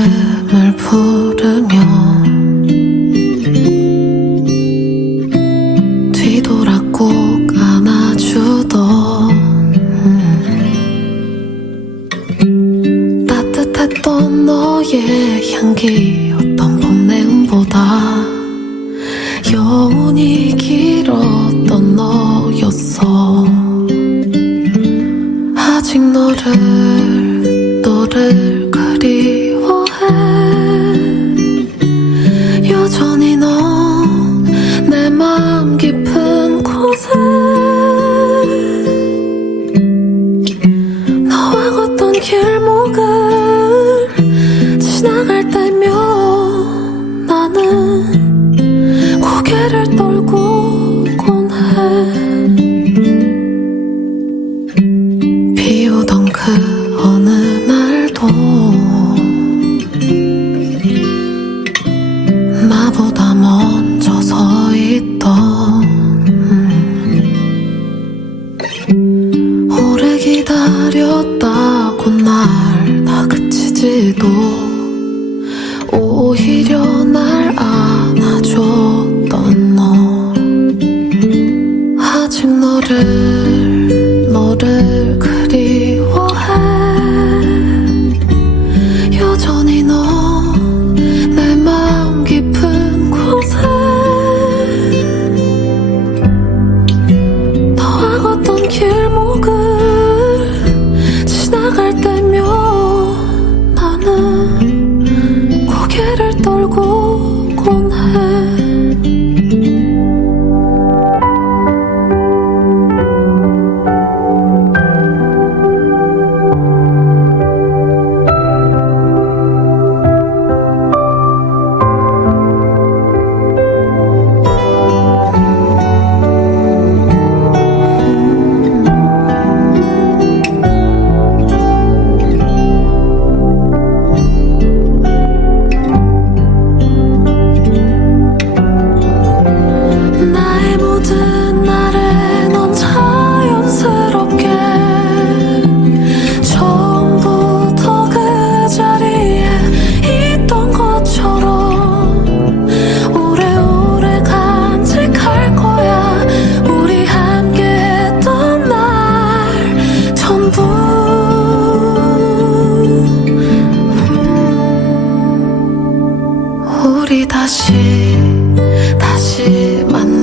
바람을 부르며 뒤돌아 꼭 안아주던 따뜻했던 너의 향기 어떤 봄내음보다 여운이 길었던 너였어. 아직 너를 너를 그리 love. 날 다그치지도 오히려 날 떨고 우리 다시 다시 만나.